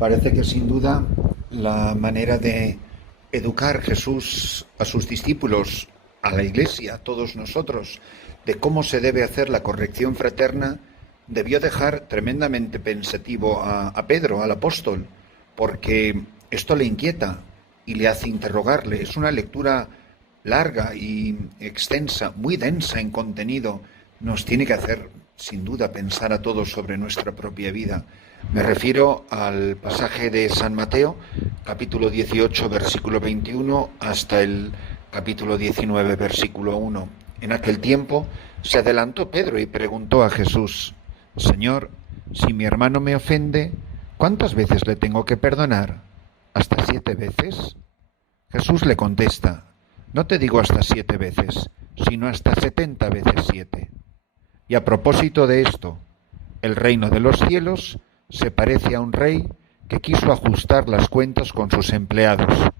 Parece que sin duda la manera de educar Jesús a sus discípulos, a la Iglesia, a todos nosotros, de cómo se debe hacer la corrección fraterna, debió dejar tremendamente pensativo a Pedro, al apóstol, porque esto le inquieta y le hace interrogarle. Es una lectura larga y extensa, muy densa en contenido. Nos tiene que hacer, sin duda, pensar a todos sobre nuestra propia vida. Me refiero al pasaje de San Mateo, capítulo 18, versículo 21, hasta el capítulo 19, versículo 1. En aquel tiempo se adelantó Pedro y preguntó a Jesús: Señor, si mi hermano me ofende, ¿cuántas veces le tengo que perdonar? ¿Hasta 7 veces? Jesús le contesta: no te digo hasta 7 veces, sino hasta 70 veces 7. Y a propósito de esto, el reino de los cielos se parece a un rey que quiso ajustar las cuentas con sus empleados.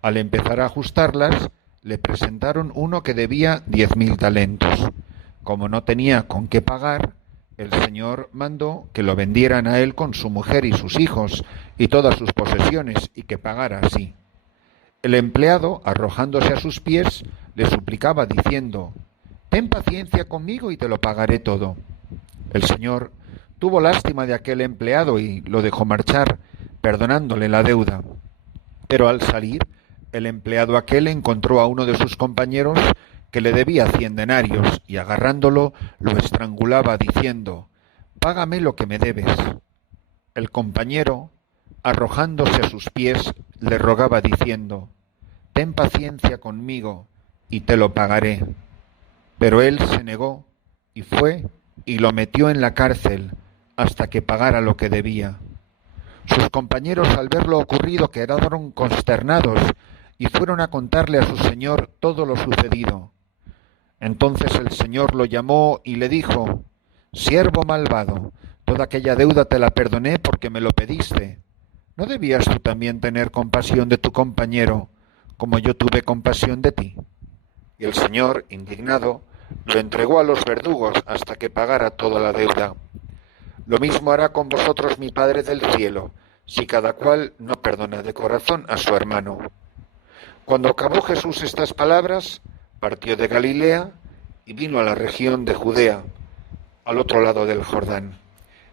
Al empezar a ajustarlas, le presentaron uno que debía 10.000 talentos. Como no tenía con qué pagar, el Señor mandó que lo vendieran a él con su mujer y sus hijos y todas sus posesiones, y que pagara así. El empleado, arrojándose a sus pies, le suplicaba diciendo: ten paciencia conmigo y te lo pagaré todo. El Señor tuvo lástima de aquel empleado y lo dejó marchar, perdonándole la deuda. Pero al salir, el empleado aquel encontró a uno de sus compañeros que le debía 100 denarios y agarrándolo lo estrangulaba diciendo: págame lo que me debes. El compañero, arrojándose a sus pies, le rogaba diciendo: ten paciencia conmigo y te lo pagaré. Pero él se negó y fue y lo metió en la cárcel hasta que pagara lo que debía. Sus compañeros, al ver lo ocurrido, quedaron consternados y fueron a contarle a su señor todo lo sucedido. Entonces el Señor lo llamó y le dijo: siervo malvado, toda aquella deuda te la perdoné porque me lo pediste. ¿No debías tú también tener compasión de tu compañero, como yo tuve compasión de ti? Y el Señor, indignado, lo entregó a los verdugos hasta que pagara toda la deuda. Lo mismo hará con vosotros mi Padre del cielo, si cada cual no perdona de corazón a su hermano. Cuando acabó Jesús estas palabras, partió de Galilea y vino a la región de Judea, al otro lado del Jordán.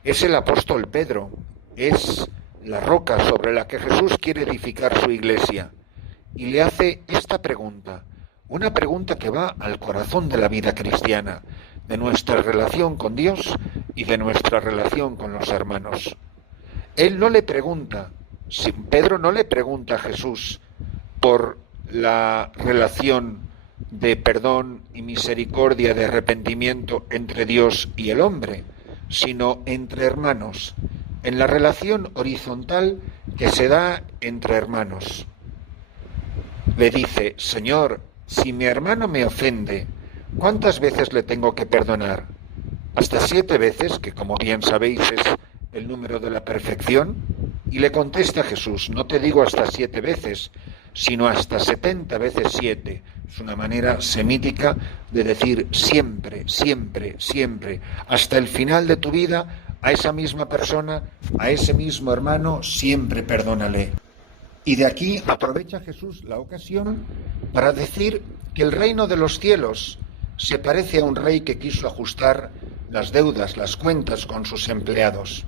Es el apóstol Pedro, es la roca sobre la que Jesús quiere edificar su iglesia, y le hace esta pregunta, una pregunta que va al corazón de la vida cristiana, de nuestra relación con Dios y de nuestra relación con los hermanos. Él no le pregunta, Pedro no le pregunta a Jesús por la relación de perdón y misericordia, de arrepentimiento entre Dios y el hombre, sino entre hermanos, en la relación horizontal que se da entre hermanos. Le dice: Señor, si mi hermano me ofende, ¿cuántas veces le tengo que perdonar? ¿Hasta 7 veces, que como bien sabéis es el número de la perfección? Y le contesta Jesús: no te digo hasta 7 veces, sino hasta 70 veces 7. Es una manera semítica de decir siempre, siempre, siempre, hasta el final de tu vida, a esa misma persona, a ese mismo hermano, siempre perdónale. Y de aquí aprovecha Jesús la ocasión para decir que el reino de los cielos se parece a un rey que quiso ajustar las deudas, las cuentas con sus empleados.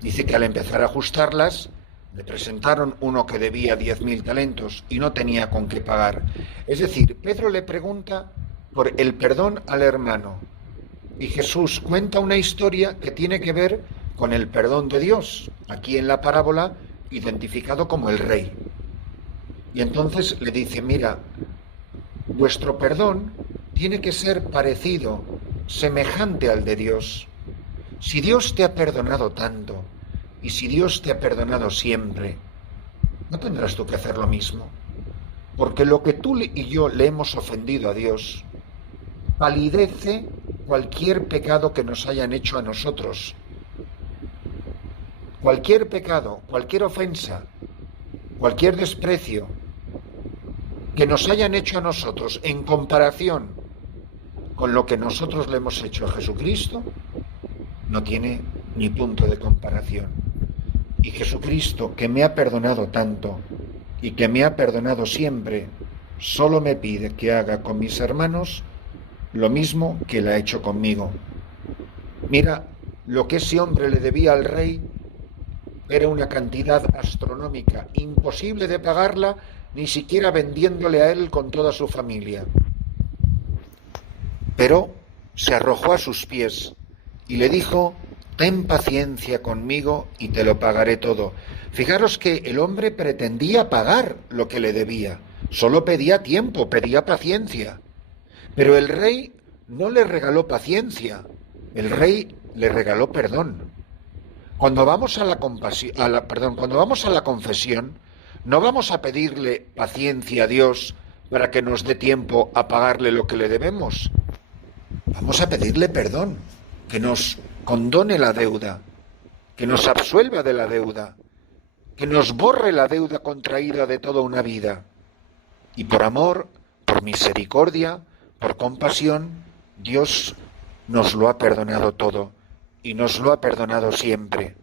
Dice que al empezar a ajustarlas, le presentaron uno que debía 10.000 talentos y no tenía con qué pagar. Es decir, Pedro le pregunta por el perdón al hermano y Jesús cuenta una historia que tiene que ver con el perdón de Dios, aquí en la parábola identificado como el rey. Y entonces le dice: mira, vuestro perdón tiene que ser parecido, semejante al de Dios. Si Dios te ha perdonado tanto, y si Dios te ha perdonado siempre, no tendrás tú que hacer lo mismo. Porque lo que tú y yo le hemos ofendido a Dios palidece cualquier pecado que nos hayan hecho a nosotros. Cualquier pecado, cualquier ofensa, cualquier desprecio que nos hayan hecho a nosotros en comparación con lo que nosotros le hemos hecho a Jesucristo, no tiene ni punto de comparación. Y Jesucristo, que me ha perdonado tanto y que me ha perdonado siempre, solo me pide que haga con mis hermanos lo mismo que él ha hecho conmigo. Mira, lo que ese hombre le debía al rey era una cantidad astronómica, imposible de pagarla ni siquiera vendiéndole a él con toda su familia. Pero se arrojó a sus pies y le dijo: ten paciencia conmigo y te lo pagaré todo. Fijaros que el hombre pretendía pagar lo que le debía, solo pedía tiempo, pedía paciencia. Pero el rey no le regaló paciencia, el rey le regaló perdón. Cuando vamos a la confesión, no vamos a pedirle paciencia a Dios para que nos dé tiempo a pagarle lo que le debemos. Vamos a pedirle perdón, que nos condone la deuda, que nos absuelva de la deuda, que nos borre la deuda contraída de toda una vida. Y por amor, por misericordia, por compasión, Dios nos lo ha perdonado todo y nos lo ha perdonado siempre.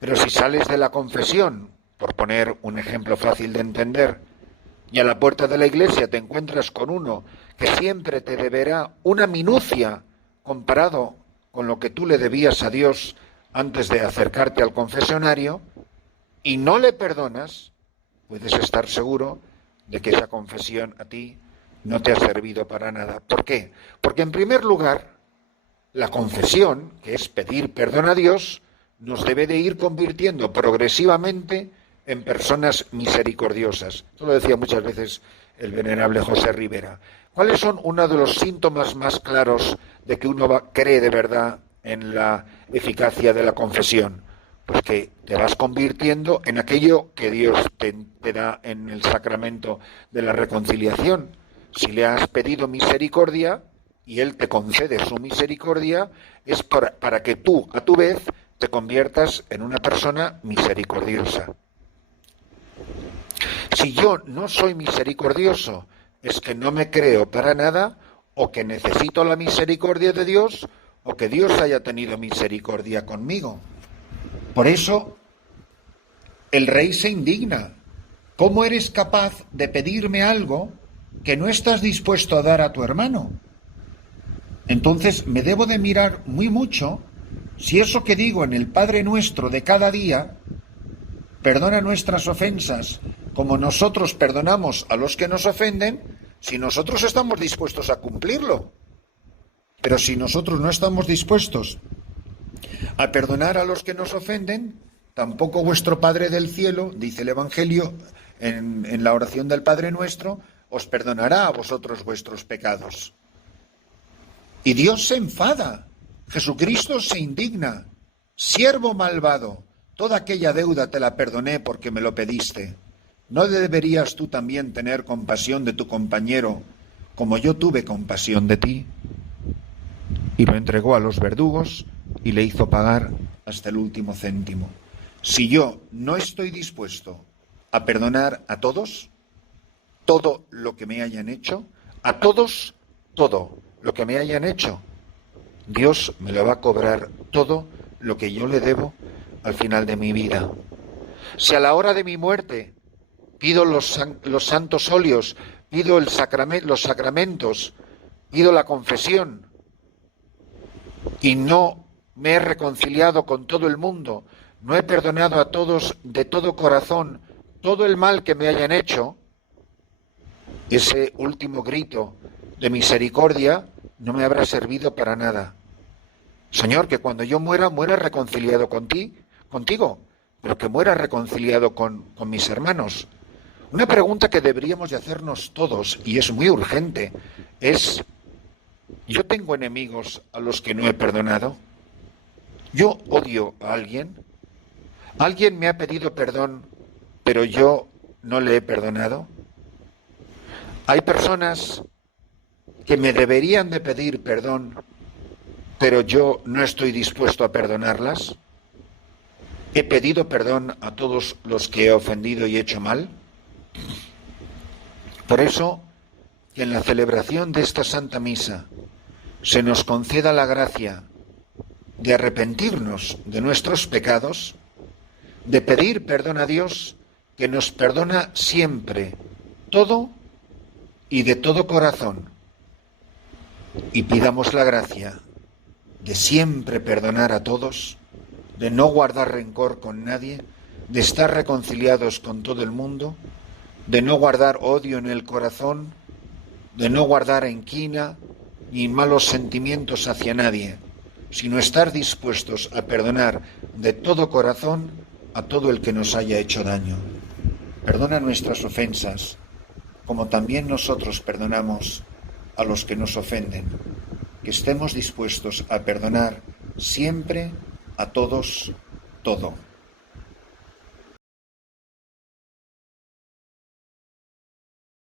Pero si sales de la confesión, por poner un ejemplo fácil de entender, y a la puerta de la iglesia te encuentras con uno que siempre te deberá una minucia comparado con lo que tú le debías a Dios antes de acercarte al confesionario, y no le perdonas, puedes estar seguro de que esa confesión a ti no te ha servido para nada. ¿Por qué? Porque en primer lugar, la confesión, que es pedir perdón a Dios, nos debe de ir convirtiendo progresivamente en personas misericordiosas. Esto lo decía muchas veces el venerable José Rivera. ¿Cuáles son uno de los síntomas más claros de que uno cree de verdad en la eficacia de la confesión? Pues que te vas convirtiendo en aquello que Dios te da en el sacramento de la reconciliación. Si le has pedido misericordia y Él te concede su misericordia, es para que tú, a tu vez, te conviertas en una persona misericordiosa. Si yo no soy misericordioso, es que no me creo para nada, o que necesito la misericordia de Dios, o que Dios haya tenido misericordia conmigo. Por eso, el rey se indigna. ¿Cómo eres capaz de pedirme algo que no estás dispuesto a dar a tu hermano? Entonces me debo de mirar muy mucho si eso que digo en el Padre Nuestro de cada día, perdona nuestras ofensas como nosotros perdonamos a los que nos ofenden, si nosotros estamos dispuestos a cumplirlo. Pero si nosotros no estamos dispuestos a perdonar a los que nos ofenden, tampoco vuestro Padre del cielo, dice el Evangelio en la oración del Padre Nuestro, os perdonará a vosotros vuestros pecados. Y Dios se enfada, Jesucristo se indigna. Siervo malvado, toda aquella deuda te la perdoné porque me lo pediste. ¿No deberías tú también tener compasión de tu compañero como yo tuve compasión de ti? Y lo entregó a los verdugos y le hizo pagar hasta el último céntimo. Si yo no estoy dispuesto a perdonar a todos, todo lo que me hayan hecho, a todos, todo lo que me hayan hecho, Dios me lo va a cobrar todo lo que yo le debo al final de mi vida. Si a la hora de mi muerte pido los santos óleos, pido los sacramentos, pido la confesión y no me he reconciliado con todo el mundo, no he perdonado a todos de todo corazón todo el mal que me hayan hecho, ese último grito de misericordia no me habrá servido para nada. Señor, que cuando yo muera reconciliado contigo, pero que muera reconciliado con mis hermanos. Una pregunta que deberíamos de hacernos todos, y es muy urgente, es: ¿yo tengo enemigos a los que no he perdonado? ¿Yo odio a alguien? ¿Alguien me ha pedido perdón, pero yo no le he perdonado? Hay personas que me deberían de pedir perdón, pero yo no estoy dispuesto a perdonarlas. ¿He pedido perdón a todos los que he ofendido y hecho mal? Por eso, que en la celebración de esta Santa Misa se nos conceda la gracia de arrepentirnos de nuestros pecados, de pedir perdón a Dios, que nos perdona siempre, todo y de todo corazón. Y pidamos la gracia de siempre perdonar a todos, de no guardar rencor con nadie, de estar reconciliados con todo el mundo, de no guardar odio en el corazón, de no guardar enquina ni malos sentimientos hacia nadie, sino estar dispuestos a perdonar de todo corazón a todo el que nos haya hecho daño. Perdona nuestras ofensas, como también nosotros perdonamos a los que nos ofenden. Que estemos dispuestos a perdonar siempre a todos todo.